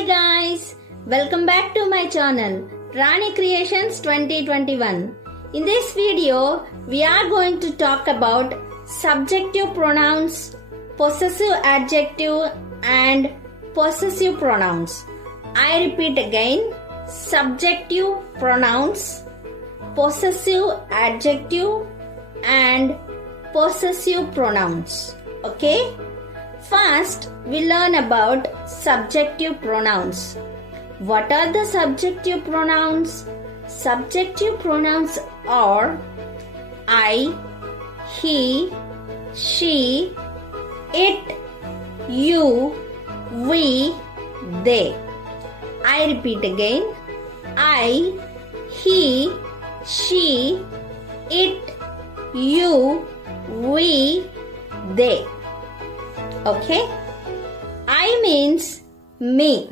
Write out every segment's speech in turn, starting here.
Hi guys, welcome back to my channel Rani Creations 2021. In this video, we are going to talk about subjective pronouns, possessive adjective and possessive pronouns. I repeat again, subjective pronouns, possessive adjective and possessive pronouns. Okay? First, we learn about subjective pronouns. What are the subjective pronouns? Subjective pronouns are I, he, she, it, you, we, they. I repeat again. I, he, she, it, you, we, they. Okay? I means me.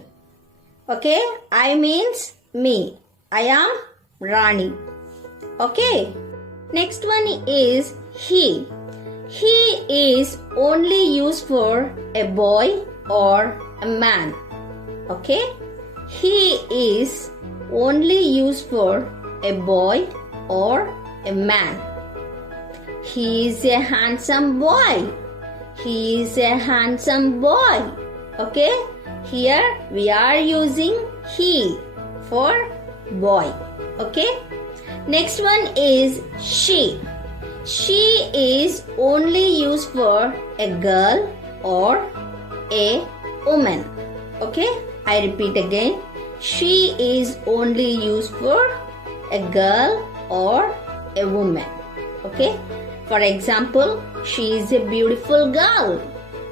Okay? I means me. I am Rani. Okay? Next one is he. He is only used for a boy or a man. Okay? He is only used for a boy or a man. He is a handsome boy. He is a handsome boy. Okay? Here we are using he for boy. Okay? Next one is she. She is only used for a girl or a woman. Okay? I repeat again. She is only used for a girl or a woman. Okay? For example, she is a beautiful girl.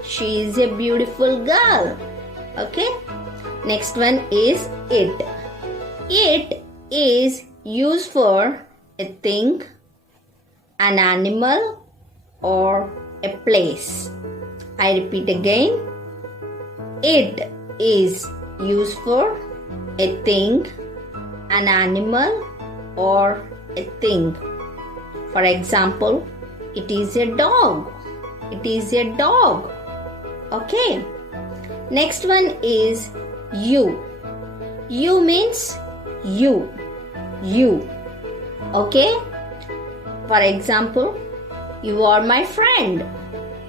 She is a beautiful girl. Okay? Next one is it. It is used for a thing, an animal, or a place. I repeat again. It is used for a thing, an animal, or a thing. For example, it is a dog. It is a dog. Okay. Next one is you. You means you. You. Okay. For example, you are my friend.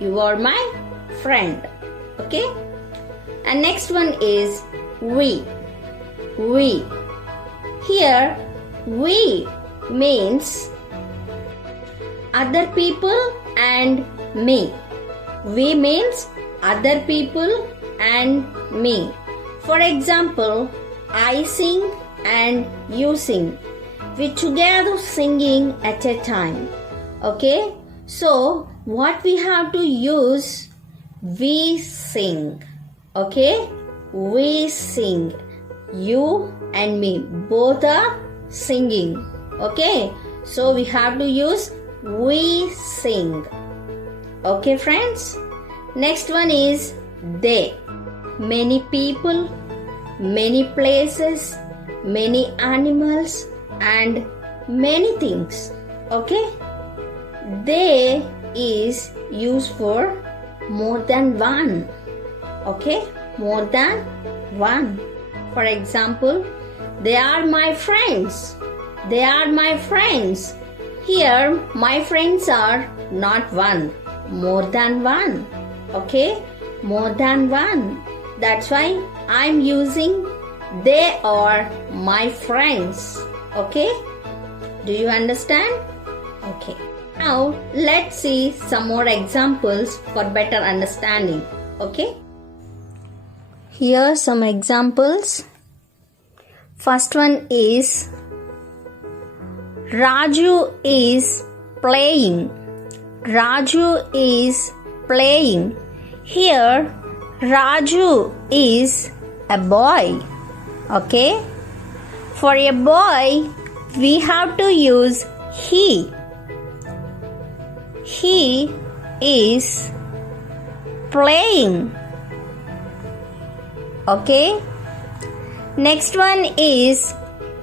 You are my friend. Okay. And next one is we. We. Here, we means other people and me. We means other people and me. For example, I sing and you sing. We together singing at a time. Okay? So, what we have to use? We sing. Okay? We sing. You and me both are singing. Okay? So, we have to use we sing. Okay, friends? Next one is they. Many people, many places, many animals, and many things. Okay? They is used for more than one. Okay? More than one. For example, they are my friends. They are my friends. Here, my friends are not one, more than one. Okay? More than one. That's why I'm using they are my friends. Okay? Do you understand? Okay. Now, let's see some more examples for better understanding. Okay? Here are some examples. First one is Raju is playing. Raju is playing. Here, Raju is a boy. Okay? For a boy, we have to use he. He is playing. Okay? Next one is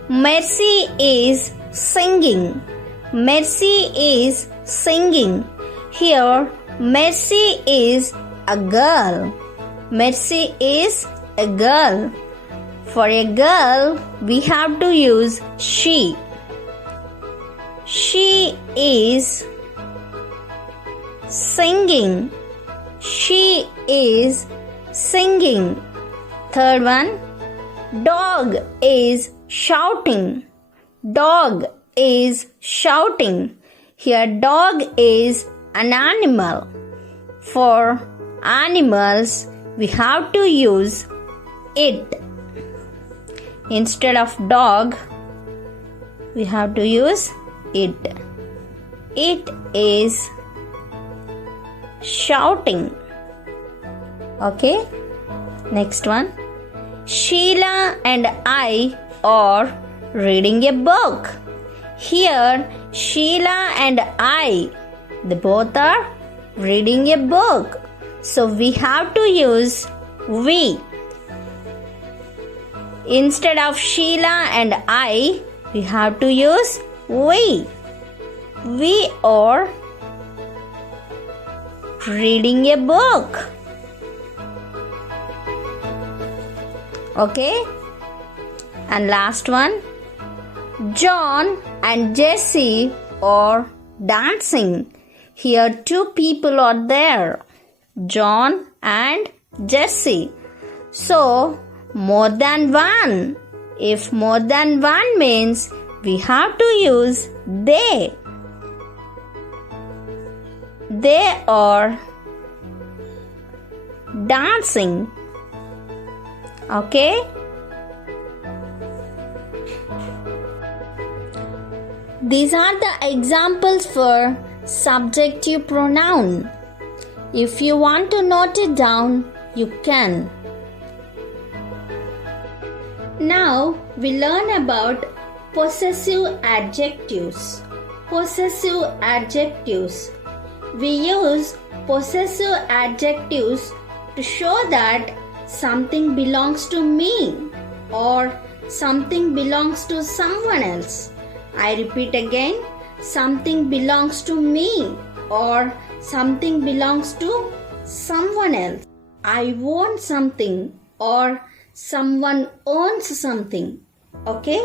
Mercy is singing. Mercy is singing. Here, Mercy is a girl. Mercy is a girl. For a girl, we have to use she. She is singing. She is singing. Third one, dog is shouting. Dog is shouting. Here, dog is an animal. For animals, we have to use it. Instead of dog, we have to use it. It is shouting. Okay? Next one. Sheila and I are reading a book. Here, Sheila and I, they both are reading a book. So we have to use we. Instead of Sheila and I, we have to use we. We are reading a book. Okay? And last one. John and Jessie are dancing. Here two people are there. John and Jessie. So, more than one. If more than one means we have to use they. They are dancing. Okay? These are the examples for subjective pronoun. If you want to note it down, you can. Now we learn about possessive adjectives. Possessive adjectives. We use possessive adjectives to show that something belongs to me or something belongs to someone else. I repeat again, something belongs to me or something belongs to someone else. I own something or someone owns something. Okay?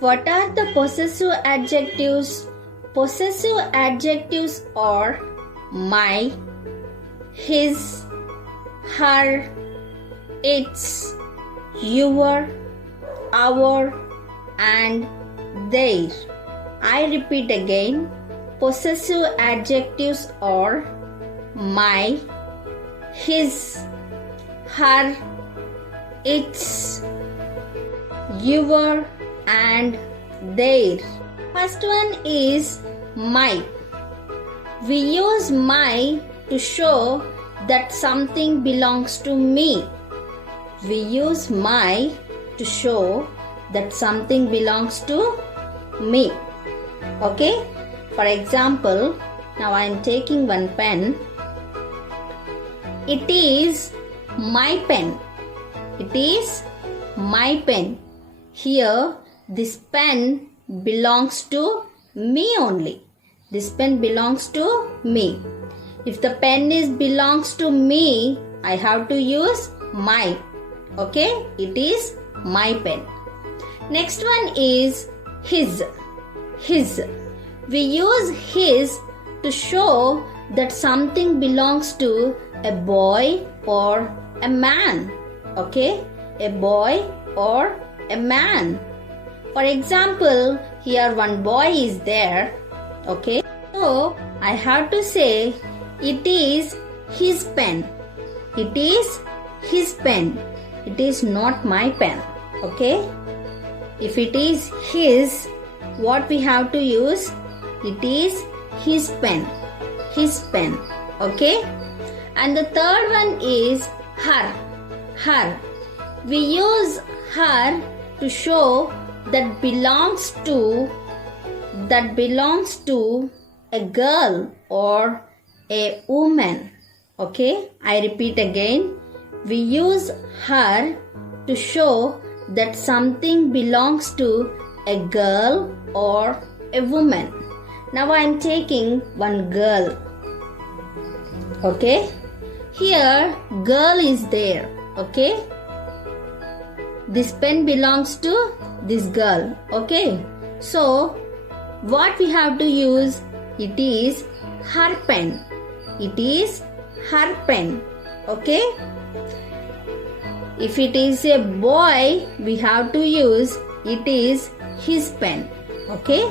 What are the possessive adjectives? Possessive adjectives are my, his, her, its, your, our, and their. I repeat again, possessive adjectives are my, his, her, its, your, and their. First one is my. We use my to show that something belongs to me. We use my to show that something belongs to me. Okay? For example, now I am taking one pen. It is my pen. It is my pen. Here, this pen belongs to me only. This pen belongs to me. If the pen belongs to me, I have to use my. Okay? It is my pen. Next one is his. His. We use his to show that something belongs to a boy or a man. Okay? A boy or a man. For example, here one boy is there. Okay? So, I have to say it is his pen. It is his pen. It is not my pen. Okay? If it is his, what we have to use? It is his pen. His pen. Okay? And the third one is her. Her. We use her to show that belongs to a girl or a woman. Okay? I repeat again. We use her to show that something belongs to a girl or a woman. Now I am taking one girl. Okay? Here girl is there. Okay? this pen belongs to this girl. Okay, so what we have to use? It is her pen. It is her pen. Okay, if it is a boy, we have to use it is his pen. Okay,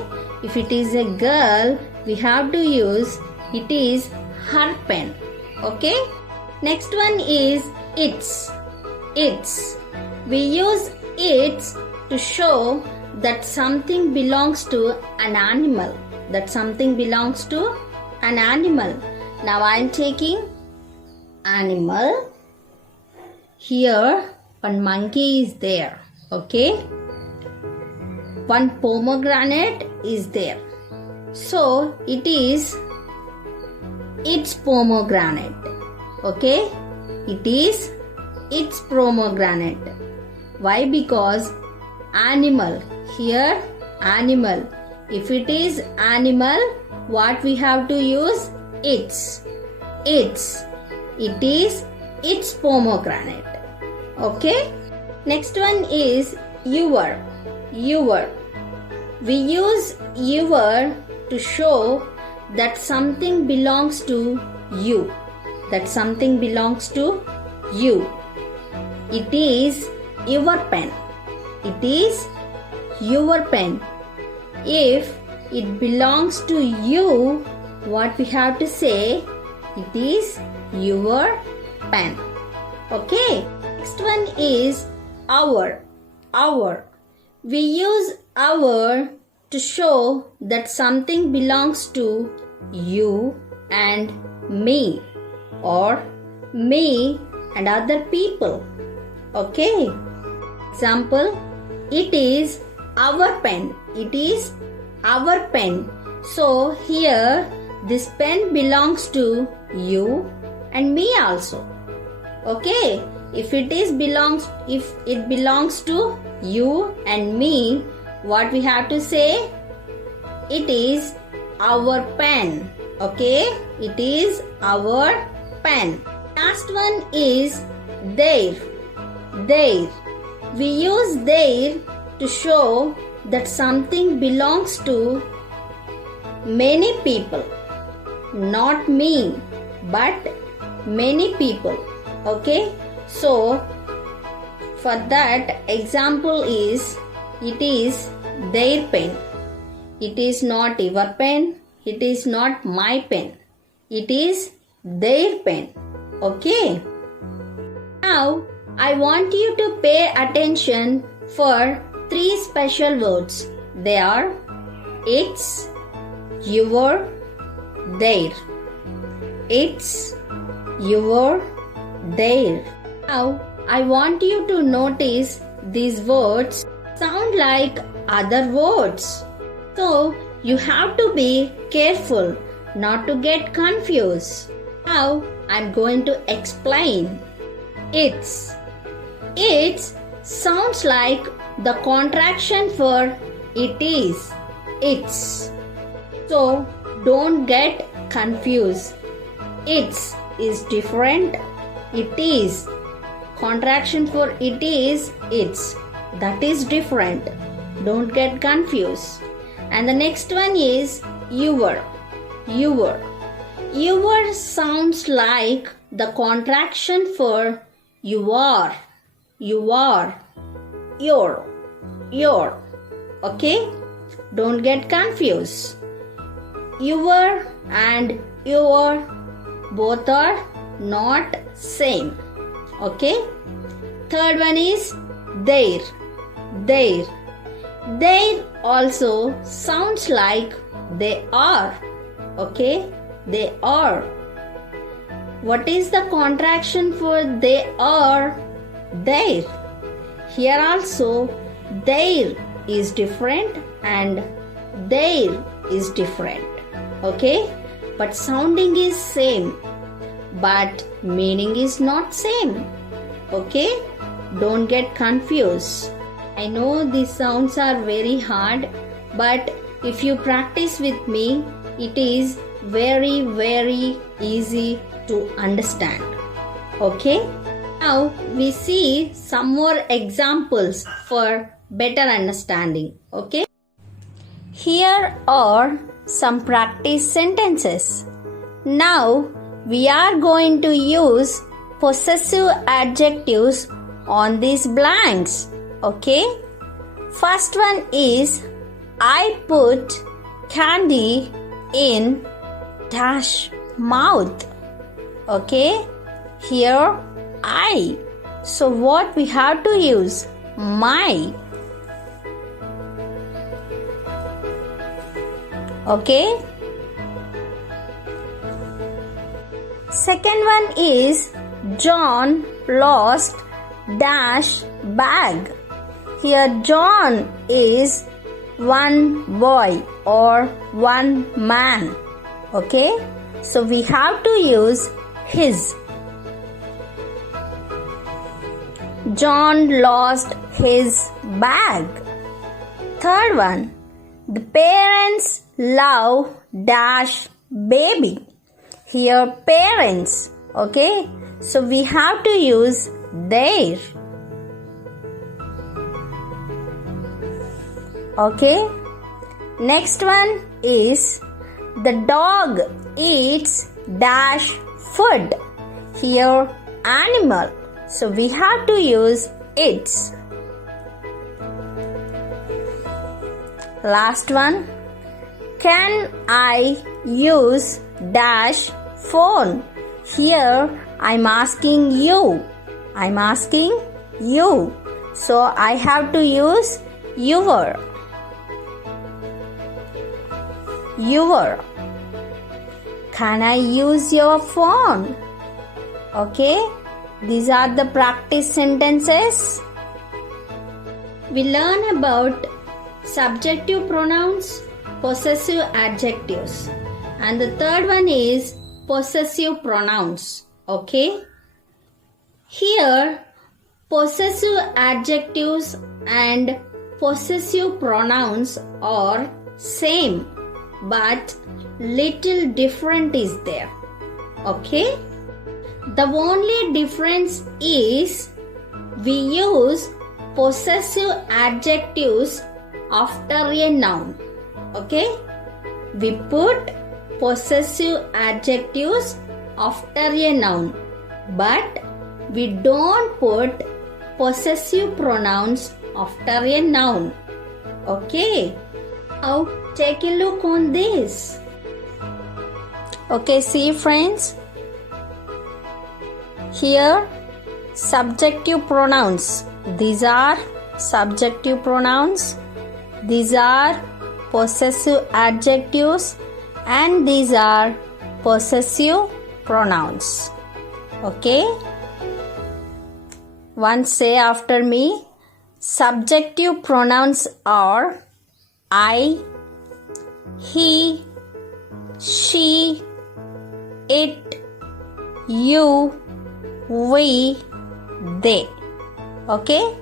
if it is a girl, we have to use it is her pen. Okay, next one is its. Its. We use its to show that something belongs to an animal. That something belongs to an animal. Now I am taking animal. Here one monkey is there. Okay. One pomegranate is there. So it is its pomegranate. Okay. It is its pomegranate. Why? Because animal. Here animal. If it is animal, what we have to use? Its. Its. It is its pomegranate. Okay. Next one is your. Your. We use your to show that something belongs to you. That something belongs to you. It is your pen. It is your pen. If it belongs to you, what we have to say? It is your pen. Okay. Next one is our. Our. We use our to show that something belongs to you and me, or me and other people. Okay. Example, it is our pen. It is our pen. So here this pen belongs to you and me also. Okay. If it belongs to you and me, what we have to say? It is our pen. Okay, it is our pen. Last one is their. Their. We use their to show that something belongs to many people. Not me, but many people. Okay. So, for that example is, it is their pen. It is not your pen. It is not my pen. It is their pen. Okay. Now, I want you to pay attention for 3 special words. They are its, your, their. It's, your, their. Now, I want you to notice these words sound like other words. So, you have to be careful not to get confused. Now, I'm going to explain. Its. Its sounds like the contraction for it is. Its. So, don't get confused. Its is different. It is. Contraction for it is its. That is different. Don't get confused. And the next one is your. Your. Your sounds like the contraction for you are. You are. Your. Your. Okay? Don't get confused. Your and your both are not same. Okay? Third one is their. Their. Their also sounds like they are. Okay? They are. What is the contraction for they are? Their. Here also their is different and their is different. Okay? But sounding is same. But meaning is not same. Okay? Don't get confused. I know these sounds are very hard, but if you practice with me, it is very, very easy to understand. Okay? Now we see some more examples for better understanding. Okay. Here are some practice sentences. Now we are going to use possessive adjectives on these blanks. Okay. First one is I put candy in dash mouth. Okay. Here I. So what we have to use? My. Okay. Second one is John lost dash bag. Here John is one boy or one man. Okay. So we have to use his. John lost his bag. Third one. The parents love dash baby. Here parents. Okay. So we have to use their. Okay. Next one is the dog eats dash food. Here animal. So we have to use its. Last one. Can I use dash phone? Here I'm asking you. I'm asking you. So I have to use your. Your. Can I use your phone? Okay. These are the practice sentences. We learn about subjective pronouns, possessive adjectives, and the third one is possessive pronouns. Okay. Here possessive adjectives and possessive pronouns are same, but little different is there. Okay. The only difference is we use possessive adjectives after a noun. Okay. We put possessive adjectives after a noun, but we don't put possessive pronouns after a noun. Okay. Now take a look on this. Okay, see friends. Here subjective pronouns. These are subjective pronouns. These are possessive adjectives and these are possessive pronouns. Okay. Once say after me. Subjective pronouns are I, he, she, it, you, we, they. Okay.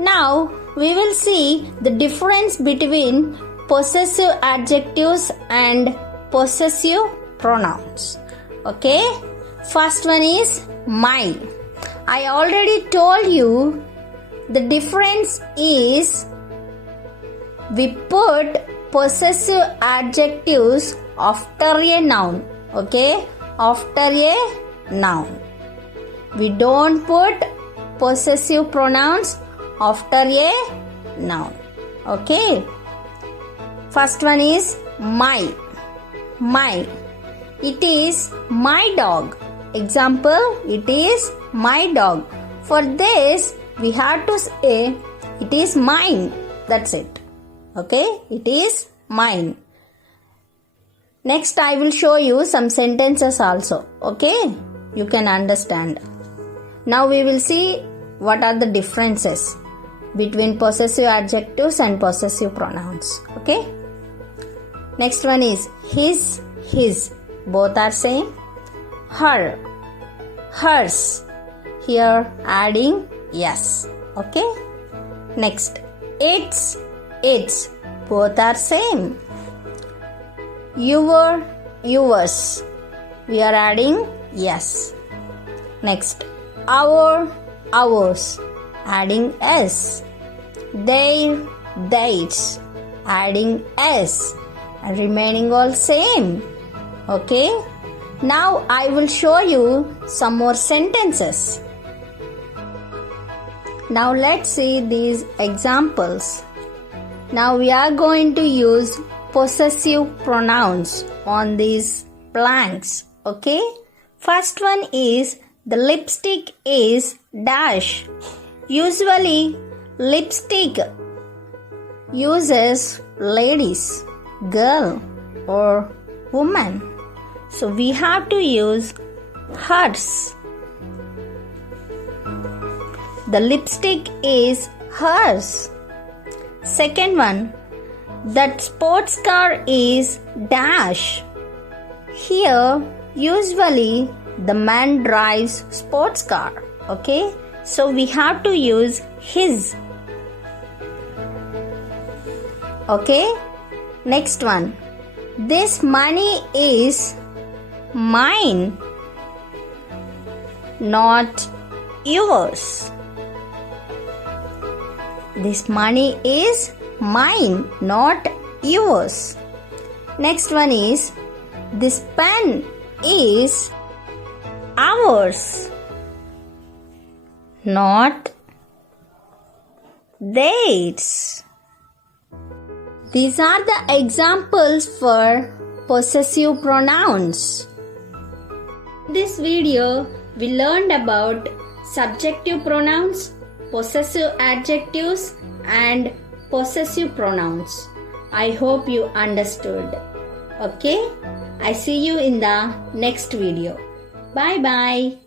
Now we will see the difference between possessive adjectives and possessive pronouns. Okay. First one is my. I already told you the difference is we put possessive adjectives after a noun. Okay. After a noun. We don't put possessive pronouns after a noun. Okay. First one is my. My. It is my dog. Example, it is my dog. For this, we have to say it is mine. That's it. Okay. It is mine. Next, I will show you some sentences also. Okay. You can understand. Now we will see what are the differences between possessive adjectives and possessive pronouns. Okay. Next one is his, his. Both are same. Her, hers. Here adding yes. Okay. Next, its, its. Both are same. Your, yours. We are adding yes. Next, our, ours, adding s. Their, theirs, adding s, and remaining all same. Okay? Now I will show you some more sentences. Now let's see these examples. Now we are going to use possessive pronouns on these blanks. Okay? First one is the lipstick is dash. Usually lipstick uses ladies, girl or woman. So we have to use hers. The lipstick is hers. Second one, that sports car is dash. Here, usually the man drives sports car. Okay? So we have to use his. Okay? Next one. This money is mine, not yours. This money is mine, not yours. Next one is, this pen is ours, not theirs. These are the examples for possessive pronouns. In this video, we learned about subjective pronouns, possessive adjectives and possessive pronouns. I hope you understood. Okay? I see you in the next video. Bye bye.